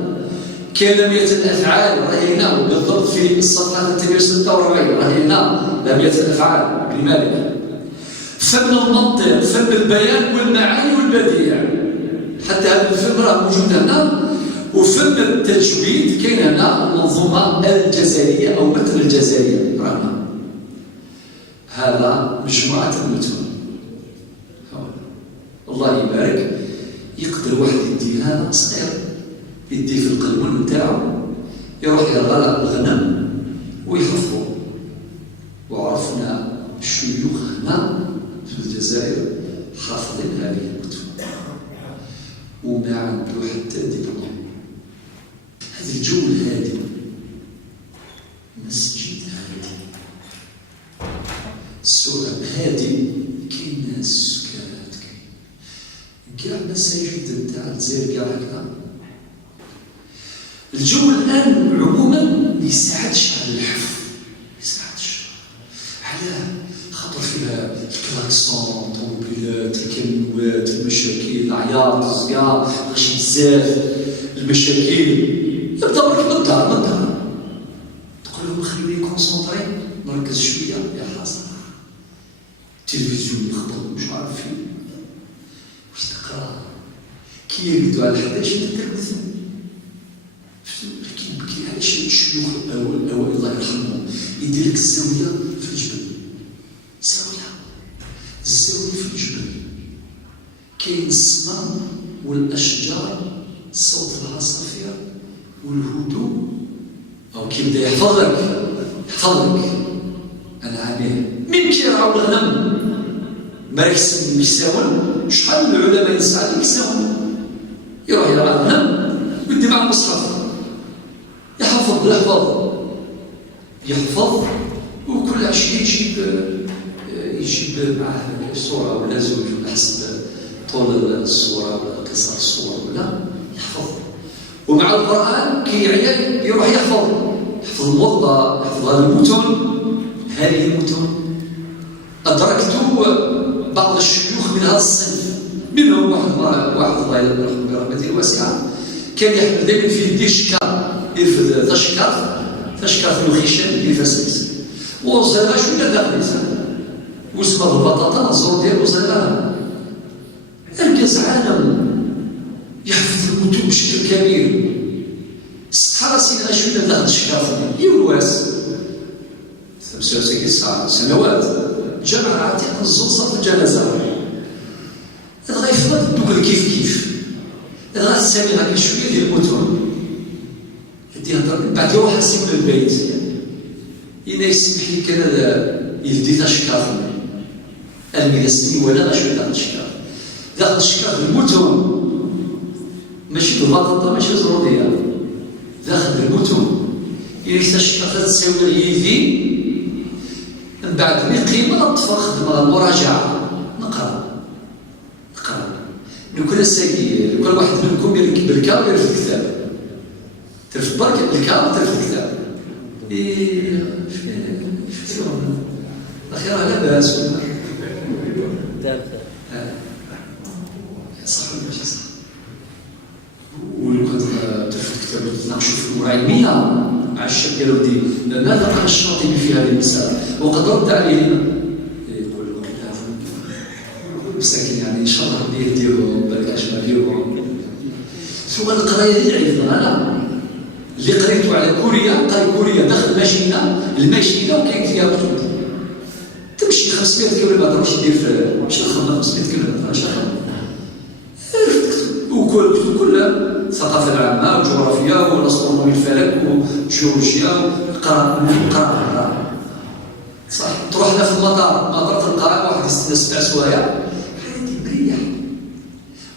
كاين لمية الأفعال راهي هنا بالضبط في الصفحة 46 راهي هنا لمية الأفعال بن مالك. فن المنطق، فن البيان والمعاني والبديع، حتى هذا الفن راه موجود هنا. وفن التجويد كاين هنا المنظومة الجزائرية أو متن الجزائرية راهنا. هذا مجموعة المتون. الله يبارك. يقدر واحد يدي هذا صغير، يدي في القلمون نتاعو، يروح يرغى الغنم ويحفظه. وعرفنا الشيوخ هنا في الجزائر حافظين هذه الكتب وما عنده حتى دبلوم. هذا الجو الهادئ، مسجد هادئ، السؤال هادئ، كاين ناس سكات، كاع مساجد نتاع الجزائر كاع هكذا. الجو الآن عموما ما يساعدش على الحفظ، ما يساعدش. علاه؟ خاطر فيها الكلاكسون، الطوموبيلات، الكاميوات، المشاكل، العياط، الصقاع، غاشي بزاف المشاكل. يبدا برك من الدار تقول لهم خليني كونسونطري نركز شويه يا حسن. التلفزيون يخبط مش عارف فين واش تقرا. كي يقعدوا على 11 تلفزيون لكن علاش الشيوخ الأوائل الله يرحمهم يدير لك الزاويه في الجبل الزاوية في الجبل، كاين السماء والأشجار، صوت العصافير والهدوء، أو كيبدا يحفظ لك أنا عليه من كيرعاو الغنم مركز يساون. شحال من العلماء يسعى يساون يروح يرعى الغنم ويدي مع المصحف يحفظ وكل عشية يجيب معاه صورة ولا زوج ولا حسب طول الصورة ولا قصر الصورة ولا يحفظ. ومع القرآن كي يعيا يروح يحفظ الموضة، يحفظ هذه المتون. أدركت بعض الشيوخ من هذا الصنف، منهم واحد الله يرحمه برحمته الواسعة كان يحمل دائما في يديه شكار، يرفد تشكار في الخشن يفسس وزرع شويه داخل واسمه البطاطا الزور ديالو زرع. أركز عالم يحفظ الكتب بشكل كبير، استحرى سيدنا شويه داخل الشكار يواس 65 سنوات جمع عتيق الزوصة في الجنازة. هذا غيفضل دوك كيف هذا غتسامي هكا شويه ديال المتون يدي هضر بعد يروح يسيب للبيت إلا يسمح لي كان يلدي تشكاف الميدا سني ولا غشويه داخل الشكاف المتون ماشي البطاطا ماشي الزروديه داخل المتون. إلا الشكاف تساوي يدي من بعد القيمة نطفخ المراجعة نقرأ نكون الساقي كل واحد منكم يركب الكتاب ويرفد الكتاب، ترفد برك الكتاب وترفد الكتاب. شفتوا الأخيرة لا بأس صح ولا ماشي صح؟ ولو كنت ترفد الكتاب وتناقشوا في الأمور العلمية مع الشاب ديالو ودي ماذا قال الشاطبي في هذه المسألة وقد رد عليه يقول لكم مساكين يعني إن شاء الله ربي يهديهم بلاش ما فيهم. ثم القراية اللي عرفنا لا اللي قريته على كوريا قال كوريا داخل الماشينة وكاين فيها كتب تمشي 500 كيلومتر واش دير في ماشي 500 كيلومتر اش وكل كتب كلها الثقافة العامة والجغرافيا والأسطرونومية الفلك والجيولوجيا قرا صح. تروح هنا في المطار تلقى واحد يستنى 7 سوايع حياتي مريح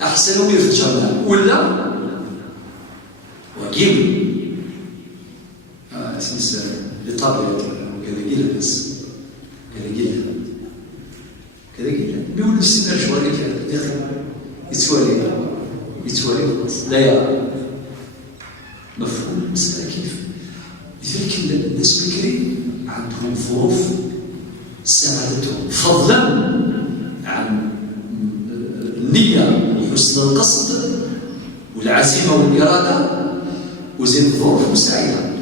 أحسن من في الجرنال ولا وكيل اسمس لطابلة كذا كيلا بس كذا كيلا بيقول نفس النرجوة كذا يتوالي خلاص لا يرى مفهوم المسألة كيف. لذلك الناس بكري عندهم ظروف ساعدتهم فضلا عن النية وحسن القصد والعزيمة والإرادة وزين الظروف مساعدة.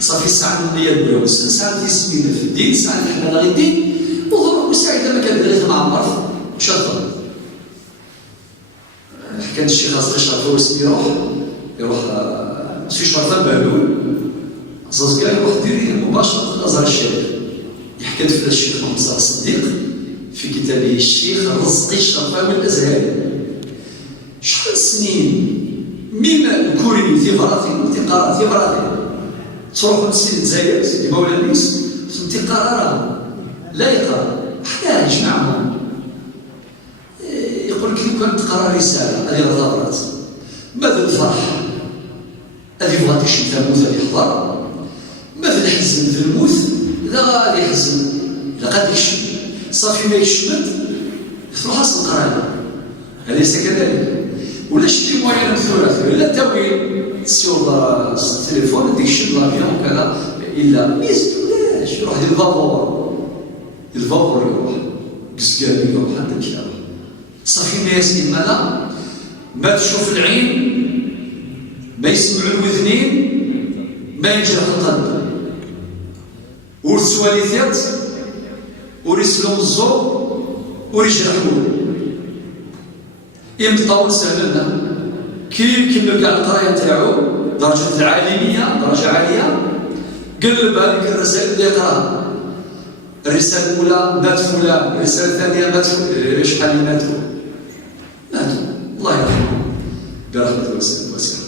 صافي ساعة النية الأولى ساعة التسمية في الدين ساعة الحمل غير الدين وظروف مساعدة ما كان دريت مع عمر شغل. كان الشيخ أصغي شرطه يروح في شرطة بهلول أصاص كاع يروح ديري مباشرة في الأزهر الشريف. يحكي في الشيخ محمد الصديق في كتابه الشيخ الرزقي الشرفاوي الأزهري شحال سنين مما الكوري في براثين في براثين تروح لسيدي الجزائر سيدي مولانا النيس سنتي قرارها لا يقرأ حتى يجمعهم يقول لك لو كانت تقرا رساله هذه غضبات ماذا الفرح هذه بغات يشد الموت هذه يحضر ماذا الحزن في الموت لا غادي يحزن لا غادي يشمت صافي ما يشمت تروح اصل القرايه أليس كذلك؟ ولا شتي موين الثلاث لا تاويل سيور التليفون ديك الشد لافيون وكذا الا ما يزدولاش يروح الفابور يروح كسكالي يروح حتى الكتاب صافي ما يسمع ماذا؟ ما تشوف العين ما يسمع الوذنين ما ينجرح القلب ورسواليثات ورسلهم الزور وريجرحوه يمطاول سهلنا كي كمل كاع القرايه تاعو درجه العالميه درجه عاليه قلب هذيك الرسائل اللي يقراها الرسالة الأولى مات فلان، الرسالة الثانية مات شحال اللي ماتوا؟ الله يرحمه برحمة واسعة،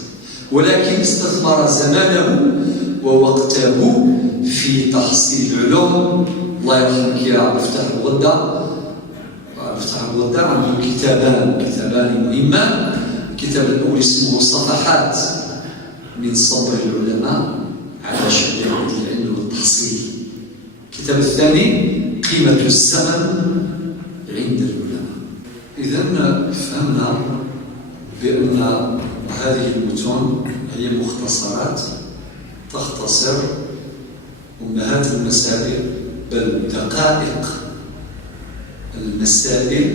ولكن استثمر زمانه ووقته في تحصيل العلوم. الله يرحمك يا مفتاح الغدة. مفتاح الغدة عنده كتابان مهمان. الكتاب الأول اسمه صفحات من صبر العلماء على شأن العلم والتحصيل. الكتاب الثاني قيمة الزمن عند العلماء. إذن فهمنا بأن هذه المتون هي مختصرات تختصر أمهات المسائل بل دقائق المسائل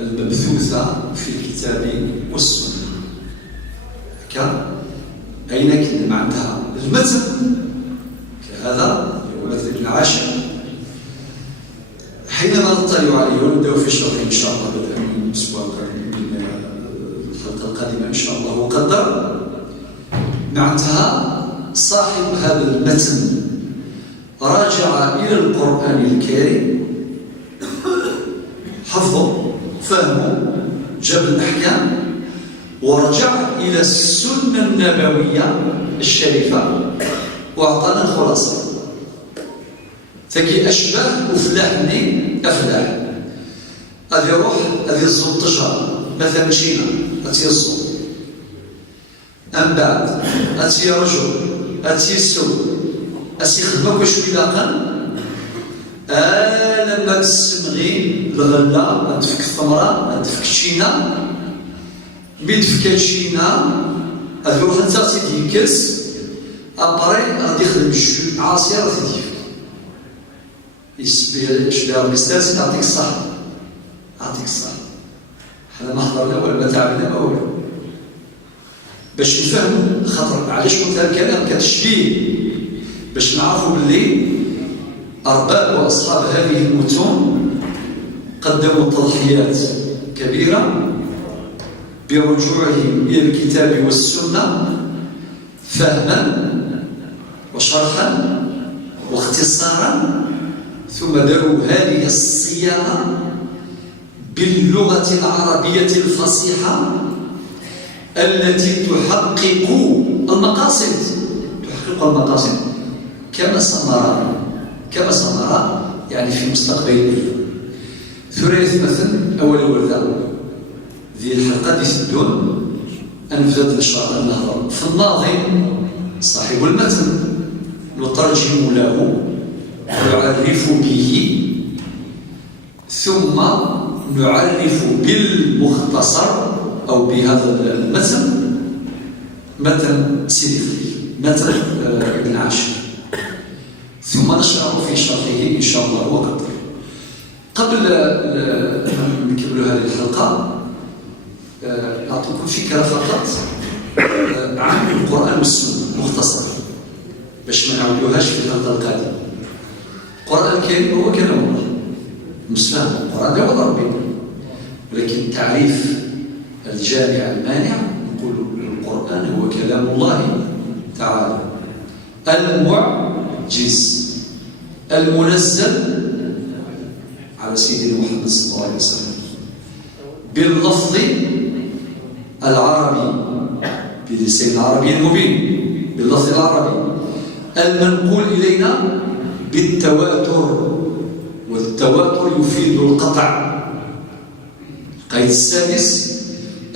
المبثوثة في الكتاب والسنة. أين كنا معناتها المتن كهذا هو مثل ابن عاشر. حينما نطلع عليه ونبدأ في الشرح إن شاء الله بدءا من الأسبوع القادم، الحلقة القادمة إن شاء الله وقدر، معناتها صاحب هذا المتن راجع إلى القرآن الكريم، حفظه فهمه جاب الأحكام، ورجع إلى السنة النبوية الشريفة وأعطانا الخلاصة. فكي أشبه أفلاحني أفلاح هذه روح هذه الزوم تشهر مثلا مشينا أتي الزوم أم بعد أتي رجل أتي السوء أتي خدمك شوي لاقا لما تسمغي الغلة تفك الثمرة تفك الشينة بيدفك الشينة هذه روح أنت تيكس أبري غادي يخدم عاصية غادي تيفك يسبي شدار بستاس يعطيك الصحة يعطيك الصحة. حنا ما حضرنا ولا ما تعبنا ما والو باش نفهموا خاطر علاش قلت هذا الكلام كتشبيه باش نعرفوا باللي أرباب وأصحاب هذه المتون قدموا تضحيات كبيرة برجوعهم إلى الكتاب والسنة فهما وشرحا واختصارا، ثم داروا هذه الصياغة باللغة العربية الفصيحة التي تحقق المقاصد كما سمر يعني في مستقبل. ثلاث مثل أول وردة ذي الحلقة دي سدون أنفذت الشرع النهضة في الناظم صاحب المتن نترجم له نعرف به ثم نعرف بالمختصر أو بهذا المتن متن سيدي متن ابن عاشر، ثم نشرع في شرحه إن شاء الله وقدر. قبل نكمل هذه الحلقة أعطيكم فكرة فقط عن القرآن والسنة مختصرة باش ما نعودوهاش في الحلقة القادمة. القرآن الكريم هو كلام الله مسلم، القرآن هو ربنا، ولكن تعريف الجامع المانع نقول القرآن هو كلام الله تعالى المعجز المنزل على سيدنا محمد صلى الله عليه وسلم باللفظ العربي بلسان العربي المبين باللفظ العربي المنقول إلينا بالتواتر، والتواتر يفيد القطع. القيد السادس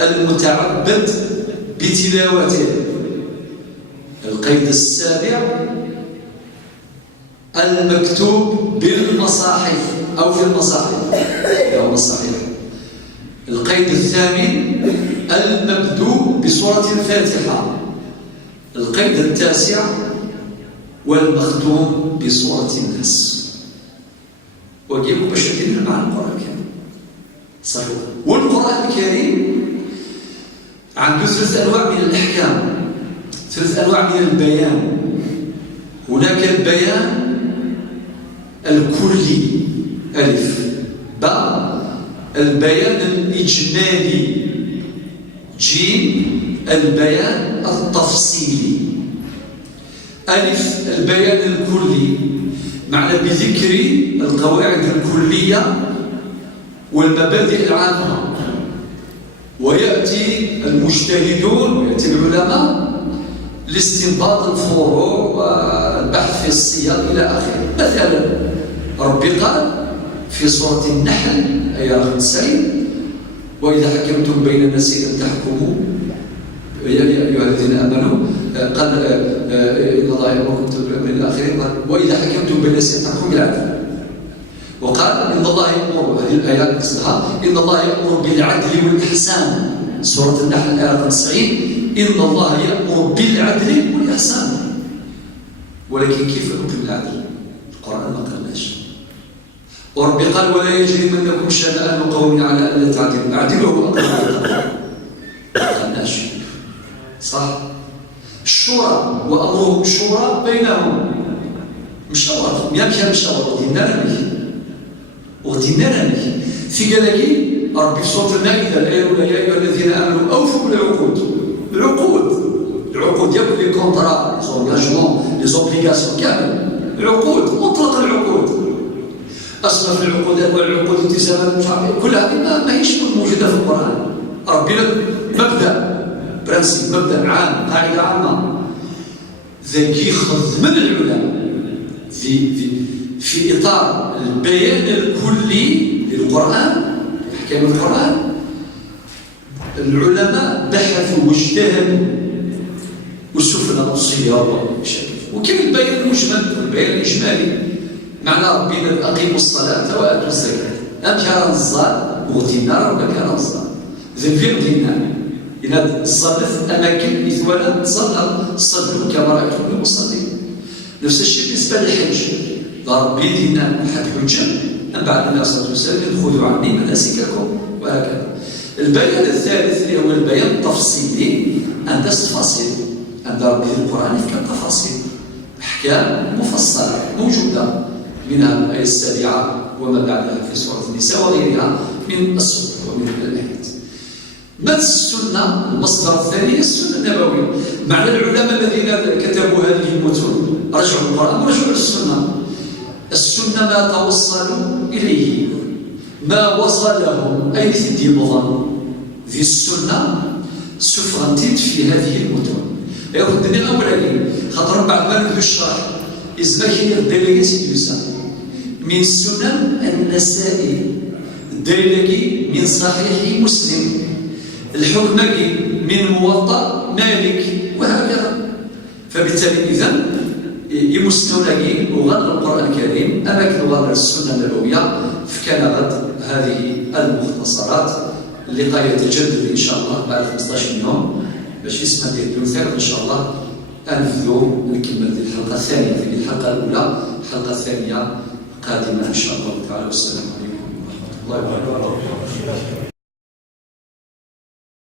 المتعبد بتلاوته. القيد السابع المكتوب بالمصاحف أو في المصاحف أو الصحيح. القيد الثامن المبدوء بسورة الفاتحة. القيد التاسع والمختوم بسورة الناس. وجيبوا باش ندير مع القرآن الكريم صحيح. والقرآن الكريم عنده ثلاث أنواع من الأحكام، ثلاث أنواع من البيان. هناك البيان الكلي ألف، باء البيان الإجمالي، جيم البيان التفصيلي. ألف البيان الكلي معنى بذكر القواعد الكلية والمبادئ العامة. ويأتي المجتهدون ويأتي العلماء لاستنباط الفروع والبحث في الصيغ إلى آخره. مثلا ربي قال في سورة النحل آية 95: وإذا حكمتم بين الناس أن تحكموا يا أيها الذين آمنوا، قال إن الله يأمركم بالعدل إلى آخره، وإذا حكمتم بين الناس أن تحكموا بالعدل. وقال إن الله يأمر، هذه الآيات نفسها، إن الله يأمر بالعدل والإحسان، سورة النحل آية 95: إن الله يأمر بالعدل والإحسان. ولكن كيف حكم العدل؟ القرآن ما قالناش. وربي قال ولا يجرمنكم شنآن قوم على ألا تعدلوا، اعدلوا هو أقرب للتقوى. ما قالناش صح؟ الشورى وأمرهم شورى بينهم، مشاورة يا كان مشاورة ودينا ودينا في قالكي ربي في سورة المائدة الآية الأولى: يا أيها الذين آمنوا أوفوا بالعقود. العقود ياك لي كونطرا، لي زونجاجمون، لي زوبليغاسيون كامل، العقود مطلق العقود. أصناف العقود، أنواع العقود، التزامات، كل هذه ما هيش موجودة في القرآن. ربي مبدأ برنسيب، مبدأ عام، قاعدة عامة ذاك يخذ من العلماء في إطار البيان الكلي للقرآن، أحكام القرآن. العلماء بحثوا واجتهدوا وشفنا الصياغة بشكل، وكان البيان المجمل والبيان الإجمالي. معنى ربنا أقيموا الصلاة وآتوا الزكاة، أم كان الظال وغتينا ولا كان الظال ذنبين غتينا إن صلت أماكن مثوالا صلوا كما رأيتم المصلين. نفس الشيء بالنسبة للحج، ربي دينا حد حجة أم بعد النبي صلى الله عليه وسلم: خذوا عني مناسككم، وهكذا. البيان الثالث اللي هو البيان التفصيلي، عند تفاصيل، عند ربي في القرآن كان تفاصيل، أحكام مفصلة موجودة، منها الآية 7 وما بعدها في سورة النساء وغيرها من السور ومن الآيات. ما السنة؟ المصدر الثاني السنة النبوية. معنى العلماء الذين كتبوا هذه المتون رجعوا القرآن ورجعوا السنة. السنة ما توصلوا إليه، ما وصلهم أي في ضمن في السنة سفرنتيت في هذه المتون. ياخذني أولا خاطر بعد ما نبدو الشرح إزماكي الدليل سيدوسا من سنن النسائي، الدليل من صحيح مسلم، الحكمكي من موطأ مالك، وهكذا. فبالتالي إذن يمسنونكي وغير القرآن الكريم أماكن وغير السنة النبوية. فكان غد هذه المختصرات اللقاء يتجدد إن شاء الله بعد 15 يوم باش يسمى ديال إن شاء الله. أنفذوا نكمل الحلقة الثانية، في الحلقة الأولى الحلقة الثانية قادمة إن شاء الله تعالى. والسلام عليكم ورحمة الله وبركاته.